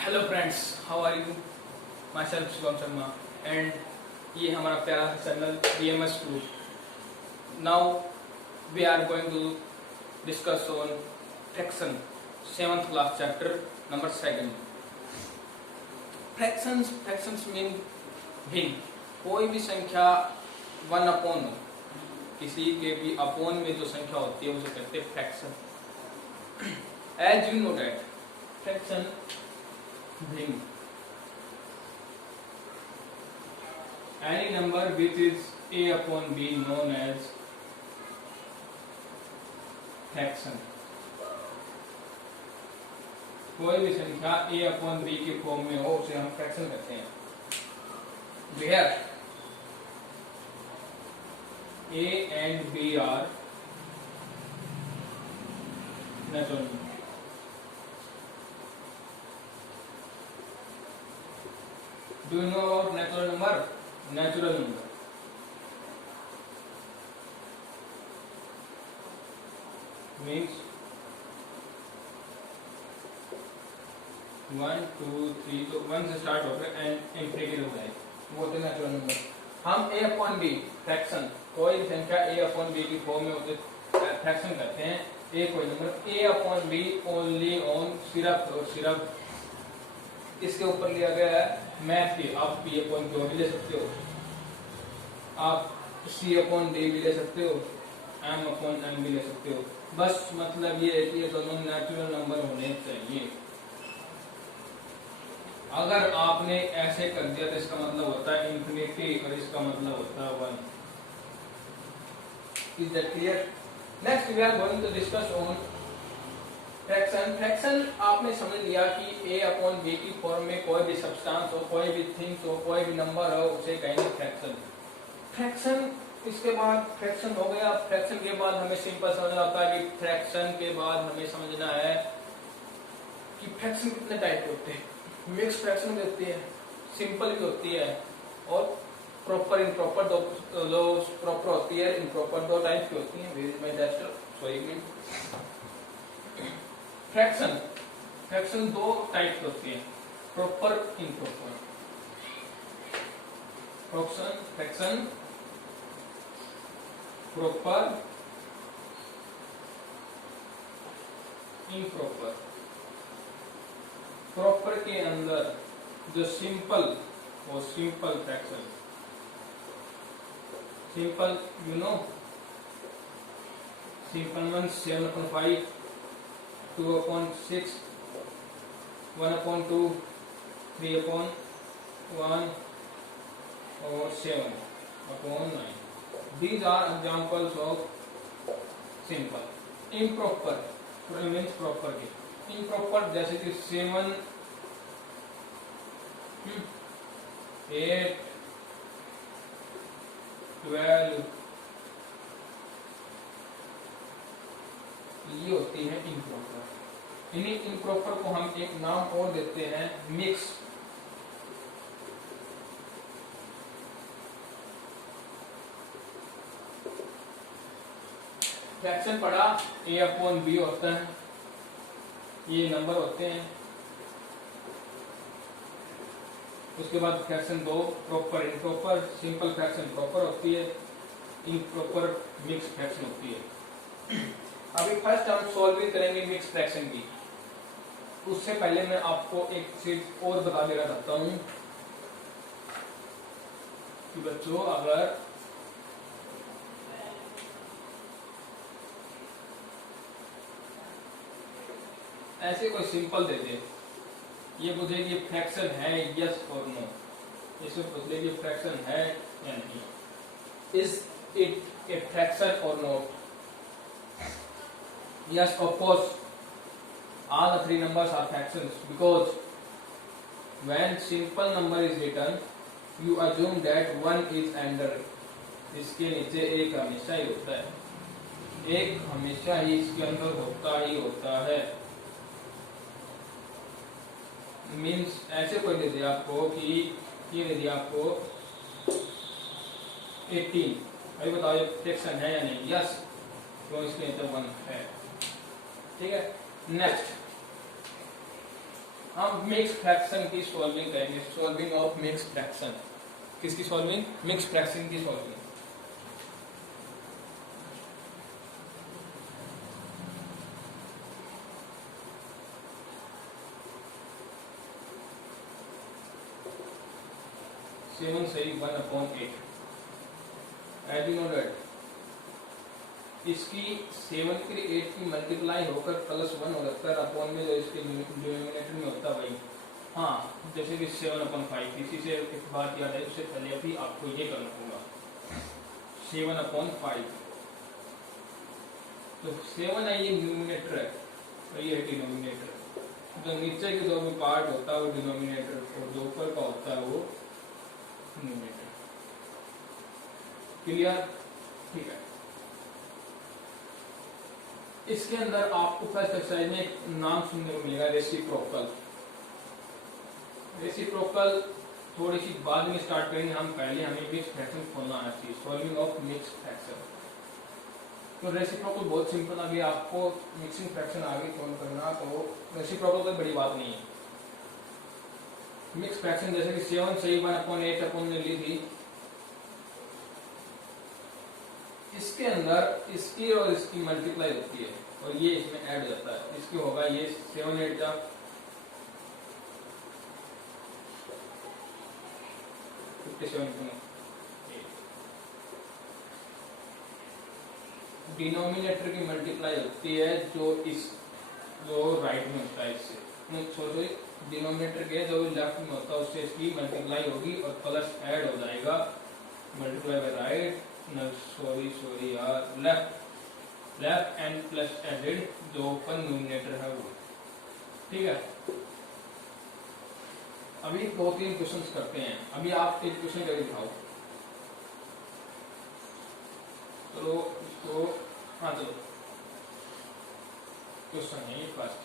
Hello friends, how are you? My self Shivam Sharma and ये हमारा प्यारा चैनल BMS ग्रुप। Now we are going to discuss on fraction 7th class chapter number 2। Fractions mean भिन्न। कोई भी संख्या 1 अपॉन हो, किसी के भी अपॉन में जो संख्या होती है उसे कहते हैं fraction. As you know that fraction भिन्न, any number which is a upon b known as fraction। कोई भी संख्या a upon b के फॉर्म में हो उसे हम फ्रैक्शन कहते हैं। Where a and b are natural number। Do you know about natural number? Natural number means 1 2 3, तो 1 से स्टार्ट होकर एंड इंफिनिटी तक जाए, वो होते नेचुरल नंबर। हम a अपॉन b फ्रैक्शन, कोई संख्या a अपॉन b की फॉर्म में होते फ्रैक्शन करते हैं। a कोई number a upon b only on सिर्फ और सिर्फ इसके ऊपर लिया गया है मैथ के। आप p अपॉन q भी ले सकते हो, आप c अपॉन d भी ले सकते हो, m अपॉन n भी ले सकते हो। बस मतलब ये है कि ये दोनों नेचुरल नंबर होने चाहिए। अगर आपने ऐसे कर दिया तो इसका मतलब होता है इंफिनिटी और इसका मतलब होता है 1। Is that clear? Next we are going to discuss on fraction आपने समझ लिया कि a अपॉन b की फॉर्म में कोई भी सब्सटेंस हो, कोई भी थिंग्स हो, कोई भी नंबर हो, उसे कहेंगे फ्रैक्शन। इसके बाद फ्रैक्शन हो गया। फ्रैक्शन के बाद हमें सिंपल समझना होता है कि फ्रैक्शन के बाद हमें समझना है कि फ्रैक्शन कितने टाइप के होते हैं। मिक्स फ्रैक्शन भी होती है, सिंपल भी होती है और प्रॉपर इम्प्रॉपर दो प्रॉपर होती है। इम्प्रॉपर दो टाइप की होती है। Where is my tester? Sorry. Fraction दो टाइप की होती है, proper improper. Fraction proper improper. Proper के अंदर जो सिंपल और simple fraction, simple you know, simple one 7/5, 2/6, 1/2, 3/1 और 7/9। These are examples of simple। improper means proper के। improper जैसे कि 7, 8, 12, ये होती है improper। इन्हीं improper को हम एक नाम और देते हैं मिक्स। फ्रैक्शन पढ़ा, a अपॉन b होता है, ये नंबर होते हैं। उसके बाद फ्रैक्शन दो, proper improper. Simple fraction proper होती है, इम्प्रॉपर मिक्स फ्रैक्शन होती है। अभी फर्स्ट हम सॉल्विंग करेंगे मिक्स फ्रैक्शन की। उससे पहले मैं आपको एक चीज और बता देना चाहता हूं कि बच्चों, अगर ऐसे कोई सिंपल दे दे, ये पूछे कि फ्रैक्शन है यस और नो, इसे पूछ ले कि फ्रैक्शन है या नहीं, इज इट ए फ्रैक्शन और not? Yes, of course all the three numbers are fractions because when simple number is written you assume that one is under, इसके नीचे एक हमेशा ही होता है, एक हमेशा ही इसके अंदर होता ही होता है। मीन्स ऐसे कोई दे दिया आपको कि ये दे दिया आपको 18, अभी बताओ ये फ्रैक्शन है या नहीं? यस, तो इसके नीचे 1 है। ठीक है। नेक्स्ट हम मिक्स फ्रैक्शन की सॉल्विंग करेंगे, सॉल्विंग ऑफ मिक्स फ्रैक्शन। किसकी सॉल्विंग? मिक्स फ्रैक्शन की सॉल्विंग। सेवन सही 1/8। एज यू नो दैट इसकी 7 के लिए 8 की मल्टीप्लाई होकर +1 हो जाता है अपॉन में जो इसके डिनोमिनेटर में होता है वही। हाँ, जैसे कि 7/5। इसी से एक बात याद है, उससे पहले भी आपको ये करना होगा 7/5। तो 7 है ये न्यूमिनेटर है और ये है डिनोमिनेटर। जो नीचे के जो भी पार्ट होता है वो डिनोमिनेटर और जो ऊपर का होता है वो न्यूमिनेटर। क्लियर? ठीक है। इसके अंदर आपको फर्स्ट एक्सरसाइज में एक नाम सुनने को मिलेगा, रेसिप्रोकल। रेसिप्रोकल थोड़ी सी बाद में स्टार्ट करेंगे हम, पहले हमें मिक्स फ्रैक्शन खोलना आना चाहिए, सॉल्विंग ऑफ मिक्स फ्रैक्शन। तो रेसिप्रोकल बहुत सिंपल, अभी आपको मिक्सिंग फ्रैक्शन आगे कौन करना, तो रेसिप्रोकल कोई बड़ी बात नहीं है। मिक्स फ्रैक्शन जैसे कि 7 सही 1/8 अपन ने ली थी, इसके अंदर इसकी और इसकी मल्टीप्लाई होती है और ये इसमें ऐड हो जाता है। इसकी होगा ये 7 8 जा 57। डिनोमिनेटर की मल्टीप्लाई होती है जो राइट में होता है इससे, सॉरी डिनोमिनेटर के जो लेफ्ट में होता है उससे इसकी मल्टीप्लाई होगी और प्लस ऐड हो जाएगा, मल्टीप्लाई बाय राइट, सॉरी यार, लेफ्ट एंड प्लस एडेड जो ओपन न्यूमिनेटर है वो। ठीक है, अभी 2-3 क्वेश्चंस करते हैं। अभी आप एक क्वेश्चन करके दिखाओ। चलो इसको, हाँ चलो क्वेश्चन है ये फर्स्ट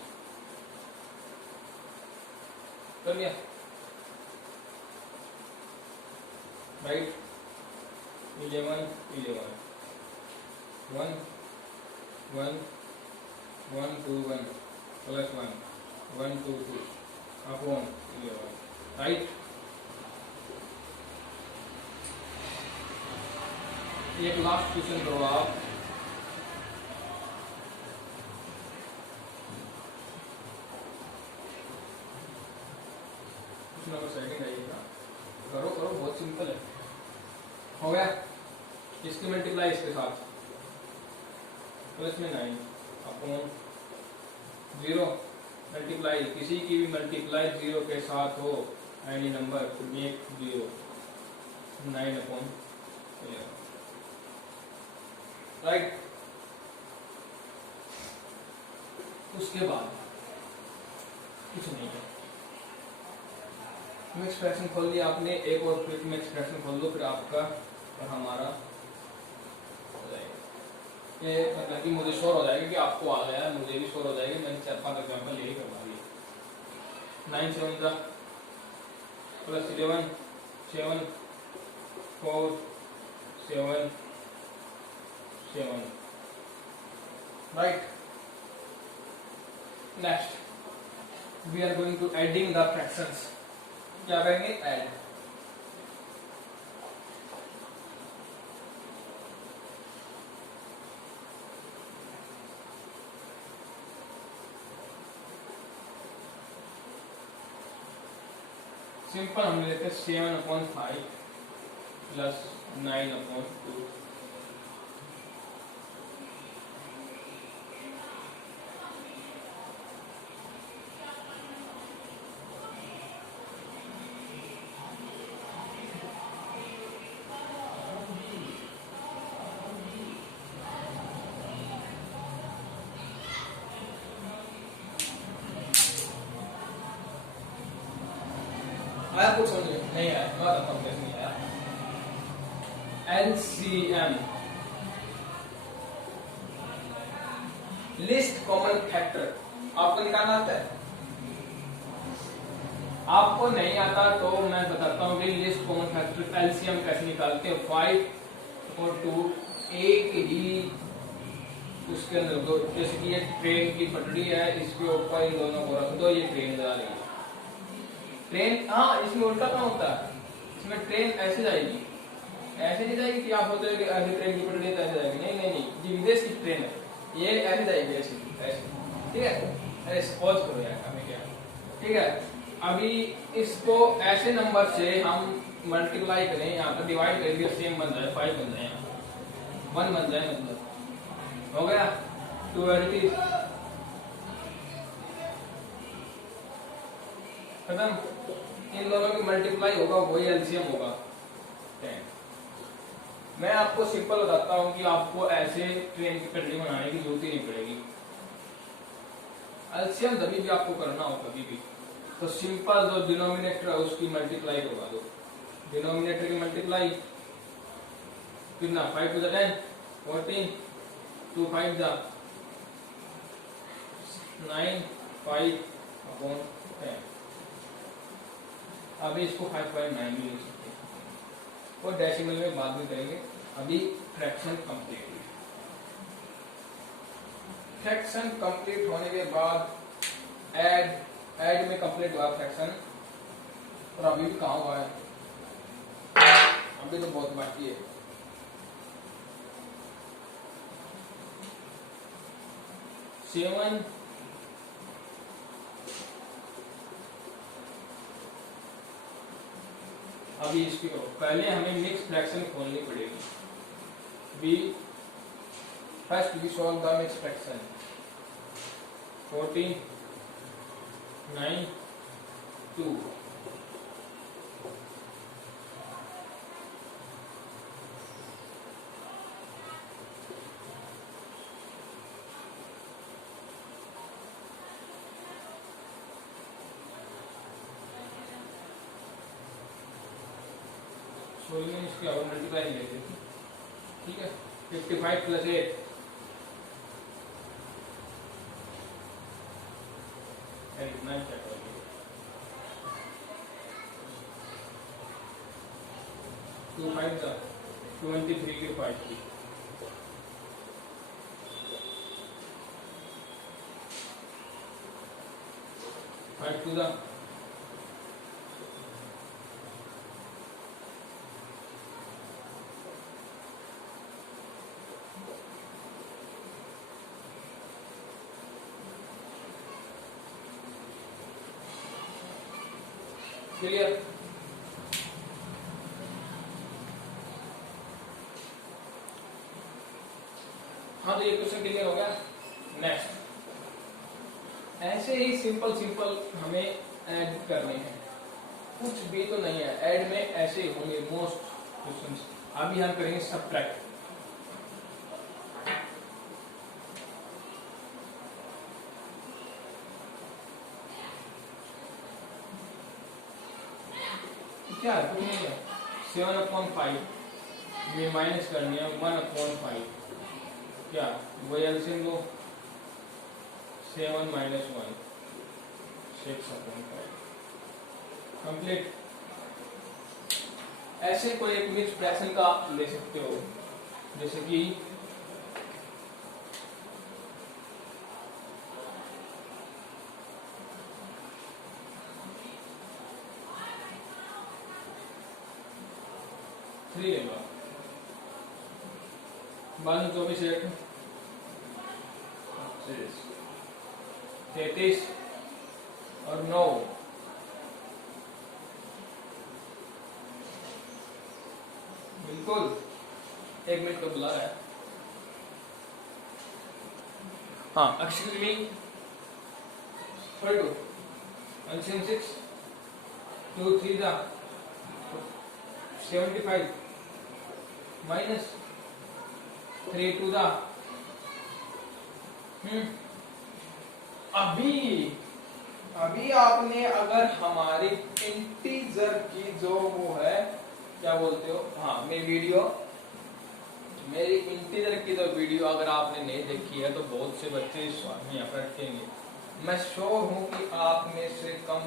कर लिया, राइट। 11 11 1 1 1 2 1 plus 1 1 2 2 upon 11, right. एक लास्ट क्वेश्चन करो आप। नंबर सेटिंग आइएगा, करो करो, बहुत सिंपल है। हो गया, इसकी मल्टीप्लाई इसके साथ प्लस में 9 अपॉन 0 मल्टीप्लाई, किसी की भी मल्टीप्लाई 0 के साथ हो any number make 0 9 upon 11, right. उसके बाद कुछ नहीं है, मिक्स फ्रैक्शन खोल लिया आपने, एक और क्विक मिक्स फ्रैक्शन खोल दो, फिर आपका और हमारा हो जाएगा। ये मतलब कि मुझे श्योर हो जाएगा कि आपको आ गया, मुझे भी श्योर हो जाएगा। मैंने 4-5 एग्जाम्पल यही करवा दिए। 9 7 का plus 11 7 4 7 7, right. Next we are going to adding the fractions. क्या करेंगे? ऐड। सिंपल हम लेते हैं 7/5 प्लस 9/2। आया कुछ समझ नहीं आया, मैं बताता हूँ कैसे नहीं आया। LCM लिस्ट कॉमन फैक्टर आपको निकालना आता है? आपको नहीं आता तो मैं बताता हूँ कि लिस्ट कॉमन फैक्टर LCM कैसे निकालते हैं। 5 और 2 एक ही उसके अंदर दो, जैसे कि ये ट्रेन की पटरी है, इसके ऊपर इन दोनों को रख दो, ये ट्रेन जा रही है, ट्रेन, हाँ इसमें उल्टा काम होता है, इसमें ट्रेन ऐसे जाएगी, ऐसे नहीं जाएगी कि आप होते हो कि ऐसे ट्रेन की पटरी ऐसे जाएगी, नहीं नहीं नहीं, ये विदेश की ट्रेन है, ये ऐसे जाएगी, ऐसे ऐसे, ठीक है। अरे पॉज करो यार, हमें क्या, ठीक है। अभी इसको ऐसे नंबर से हम मल्टीप्लाई करें, यहाँ पर डिवाइड करेंगे, सेम बन जाए, 5 बन जाए, 1 बन जाए, मतलब हो गया 2 खत्म। इन दोनों की मल्टीप्लाई होगा, वही एलसीएम होगा 10। मैं आपको सिंपल बताता हूँ कि आपको ऐसे ट्रेन की पटरी बनाने की जरूरत ही नहीं पड़ेगी। एलसीएम तभी भी आपको करना हो कभी भी, तो सिंपल जो डिनोमिनेटर है उसकी मल्टीप्लाई करवा दो। डिनोमिनेटर की मल्टीप्लाई कितना, 5 टू द 10 14, 2 5 द 9, 5 अपॉन 10। अभी इसको 5.9 भी लिख सकते हैं, और डेसिमल में बाद में करेंगे। अभी फ्रैक्शन कंप्लीट, फ्रैक्शन कंप्लीट होने के बाद ऐड में कंप्लीट हुआ फ्रैक्शन, और अभी भी कहाँ हुआ है, अभी तो बहुत बाकी है। सेवन अभी इसकी पहले हमें मिक्स फ्रैक्शन खोलनी पड़ेगी। Be first we solve the mix fraction. 14 9 2 solution इसकी और मल्टीप्लाई लेते हैं, ठीक है। 55 प्लस 8 इतना चेक कर लीजिए। 2 5 द 23 के 5 की 5 टू द 3 क्लियर। हाँ तो ये क्वेश्चन क्लियर हो गया। नेक्स्ट ऐसे ही सिंपल सिंपल हमें ऐड करने हैं, कुछ भी तो नहीं है, ऐड में ऐसे ही होंगे मोस्ट क्वेश्चंस। अभी हम करेंगे सबट्रैक्ट। क्या है, कुछ नहीं है। 7/5 में माइनस करनी है 1/5, क्या वो एलसीएम लो, 7 - 1 6/5 कंप्लीट। ऐसे कोई एक मिक्स फ्रैक्शन का ले सकते हो, जैसे कि थ्री लेगा 12 24 1 33 और 9 बिल्कुल। 1 मिनट तो बुला रहा है। हाँ एक्सक्यूज मी, 32 एलसीएम 6 2 3 दा 75 माइनस 3 टू दा अभी आपने अगर हमारी इंटीजर की जो वो है क्या बोलते हो, हाँ मेरी इंटीजर की जो वीडियो अगर आपने नहीं देखी है तो बहुत से बच्चे इस सवाल में यहाँ पर अटकेंगे। मैं श्योर हूँ कि आप में से कम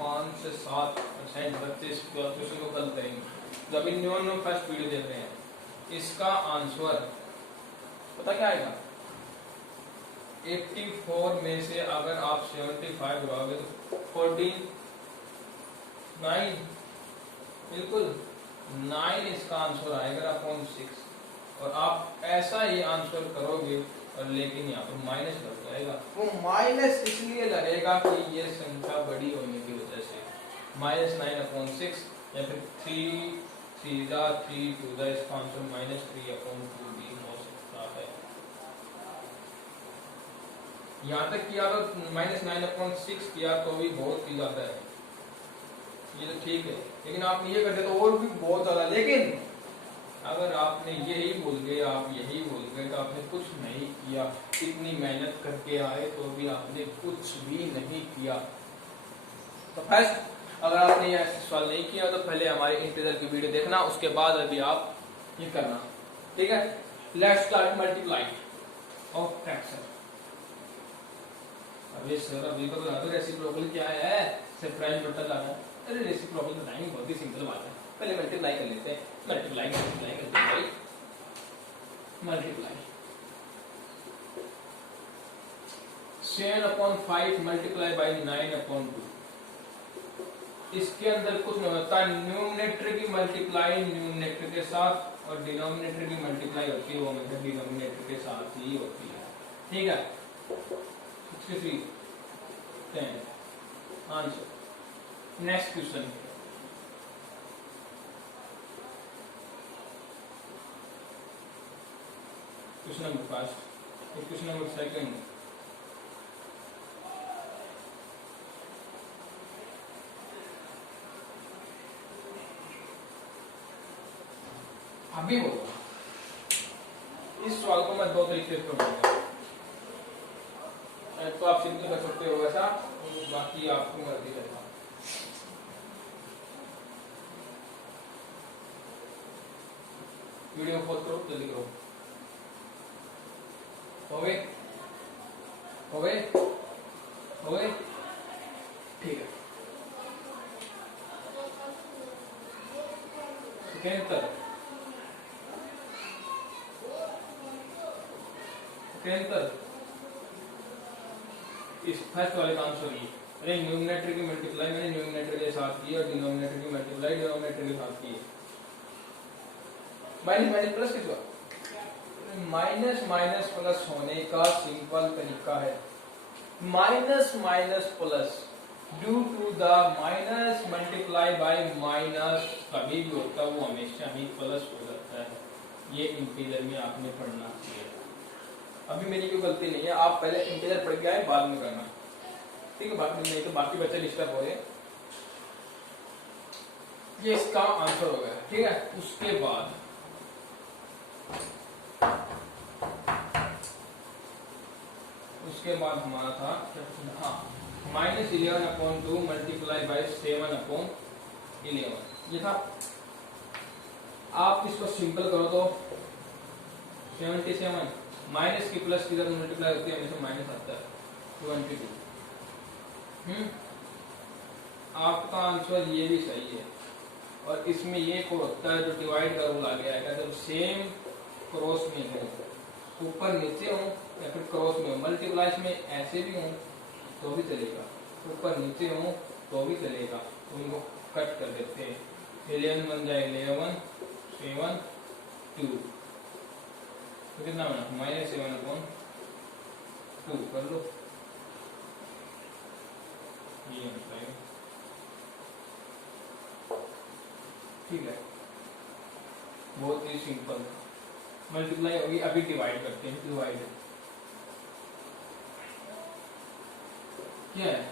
5 से 7% बच्चे इस क्वेश्चन को गलत करेंगे। जब इन न्यू फर्स्ट वीडियो देख रहे हैं, इसका आंसर पता क्या आएगा, 84 में से अगर आप 75 उड़ाओगे तो 14 9, बिल्कुल 9 इसका आंसर आएगा अपॉन 6। और आप ऐसा ही आंसर करोगे और लेकिन यहाँ पर माइनस लग जाएगा। वो माइनस इसलिए लगेगा कि ये संख्या बड़ी होने की वजह से। -9/6 या फिर 3 3 2 इसका आंसर -3/2 भी हो सकता है। यहाँ तक किया तो -9/6 किया तो भी बहुत ही ज्यादा है, ये तो ठीक है। लेकिन आप ये करते तो और भी बहुत ज्यादा। लेकिन अगर आपने यही भूल गए, आप यही भूल गए तो आपने कुछ नहीं किया। इतनी मेहनत करके आए तो भी आपने कुछ भी नहीं किया। तो फर्स्ट अगर आपने ये सवाल नहीं किया तो पहले हमारे इंटीजर की वीडियो देखना, उसके बाद अभी आप ये करना, ठीक है। Let's start multiply of fraction. अभी सर अभी तो बता दो रेसिप्रोकल क्या है, सिर्फ प्राइम बटन लाना। अरे रेसिप्रोकल बताएंगे, बहुत ही सिंपल बात है। पहले मल्टीप्लाई कर लेते हैं। Multiply multiply multiply multiply 7/5 multiply by 9/2। इसके अंदर कुछ नहीं होता, न्यूमरेटर की मल्टीप्लाई न्यूमरेटर के साथ और डिनोमिनेटर की मल्टीप्लाई होती है वो हमेशा डिनोमिनेटर के साथ ही होती है, ठीक है। 63 10 answer. Next question, question number first, question number second. अभी बोलो, इस सवाल को मैं दो तरीके से करूंगा। तो आप सिंपल कर सकते हो वैसा, बाकी आपको मर्जी रहेगा। वीडियो पॉज करो, जल्दी करो। हो गए हो गए हो गए, ठीक है। सेकेंड इस फर्स्ट वाले का आंसर ये। अरे न्यूमरेटर की मल्टीप्लाई मैंने न्यूमरेटर के साथ की और डिनोमिनेटर की मल्टीप्लाई डिनोमिनेटर के साथ की। माइनस माइनस प्लस किस बात, माइनस माइनस प्लस होने का सिंपल तरीका है minus minus plus. Due to the minus multiply by minus कभी भी होता है वो हमेशा ही प्लस हो जाता है। ये इंटीजर में आपने पढ़ना चाहिए। अभी मेरी कोई गलती नहीं है, आप पहले इंटीजर पढ़ के आए बाद में करना, ठीक है। बाकी नहीं तो बाकी बच्चे डिस्टर्ब हो रहे। ये इसका आंसर हो गया, ठीक है। उसके बाद हमारा था हाँ -11/2 मल्टीप्लाई बाई 7/11 ये था। आप इसको सिंपल करो तो 77 माइनस की प्लस की जब मल्टीप्लाई होती है हमेशा माइनस आता है 22। आपका आंसर ये भी सही है। और इसमें ये को होता है जो डिवाइड का रूल आ गया है, जब सेम क्रॉस में हो, ऊपर नीचे हो या फिर क्रॉस में हो। मल्टीप्लाई में ऐसे भी हो तो भी चलेगा, ऊपर नीचे हो तो भी चलेगा। तो इनको कट कर देते हैं। 11 बन जाए 11 7 2 तो कितना बना -7/2 कर लो। ये ठीक है, बहुत ही सिंपल। मल्टीप्लाई होगी, अभी डिवाइड करते हैं। डिवाइड क्या है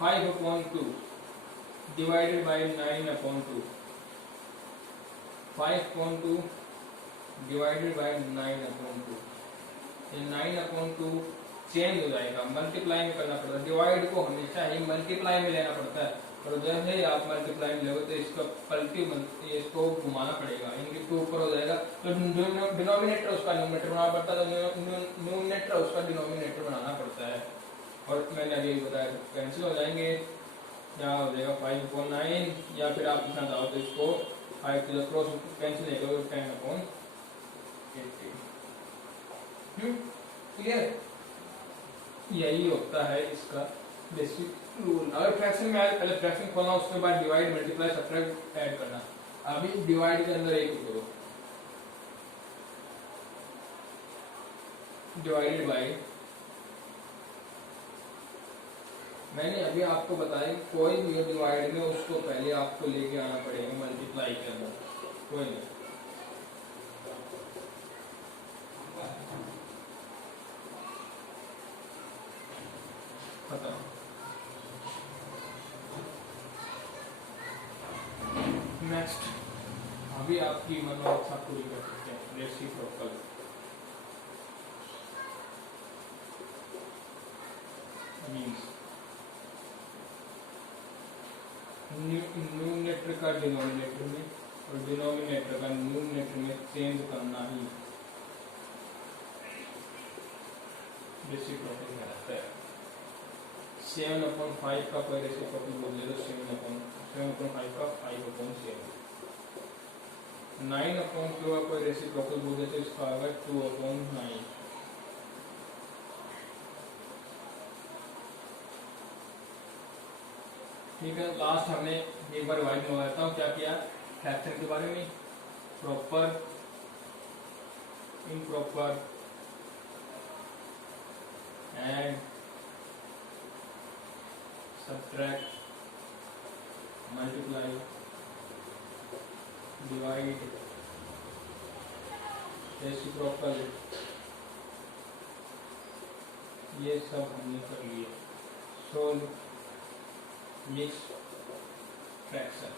5/2 डिवाइडेड बाई 9/2। 5/2 divided by 9/2। ये 9/2 चेंज हो जाएगा, मल्टीप्लाई में करना पड़ता है। डिवाइड को हमेशा ही मल्टीप्लाई में लेना पड़ता है, और जैसे ही आप मल्टीप्लाई में लोगे तो इसका पलटी इसको घुमाना पड़ेगा, इनके टू ऊपर हो जाएगा। तो डिनोमिनेटर उसका न्यूमरेटर बनाना पड़ता है, न्यूमरेटर उसका डिनोमिनेटर बनाना पड़ता है। और मैंने अभी बताया कैंसिल हो जाएंगे, यहाँ हो जाएगा 5/9 या फिर आप लिखना चाहो तो इसको 5 to the cross कैंसिल नहीं करोगे 10/80। क्लियर, यही होता है इसका बेसिक रूल। अगर फ्रैक्शन में आए पहले फ्रैक्शन खोलना, उसके बाद डिवाइड मल्टीप्लाई सब्ट्रैक्ट ऐड करना। अभी डिवाइड के अंदर एक करो, डिवाइडेड बाय, मैंने अभी आपको बताया कोई भी डिवाइड में उसको पहले आपको लेके आना पड़ेगा मल्टीप्लाई के अंदर, कोई नहीं। खत्म। नेक्स्ट, अभी आपकी मनोवांछा पूरी कर सकते हैं, रेसिप्रोकल। मीन्स न्यूमरेटर का डिनोमिनेटर में और डिनोमिनेटर का न्यूमरेटर में चेंज करना ही रेसिप्रोकल कहलाता है। 7/5 का कोई रेसिप्रोकल बोल दे तो 7/5 का 5/7। 9/2 का कोई रेसिप्रोकल बोल दे तो इसका आएगा 2/9। ठीक है, लास्ट हमने एक बार रिवाइज करवाता हूँ क्या किया फ्रैक्शन के बारे में, proper, improper, add, subtract, multiply, divide, reciprocal, ये सब हमने कर लिए। Solve, mix, fraction.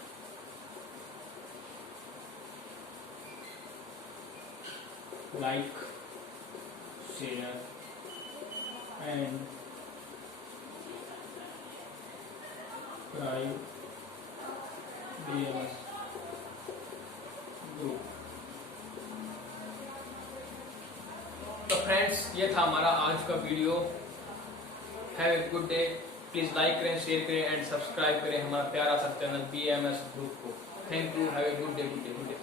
Like, share and prime DMs group. तो फ्रेंड्स, ये था हमारा आज का video. Have a good day. Please like करें, शेयर करें एंड सब्सक्राइब करें हमारा प्यारा सा चैनल BMS ग्रुप को। Thank you. Have a good day, good day, good day.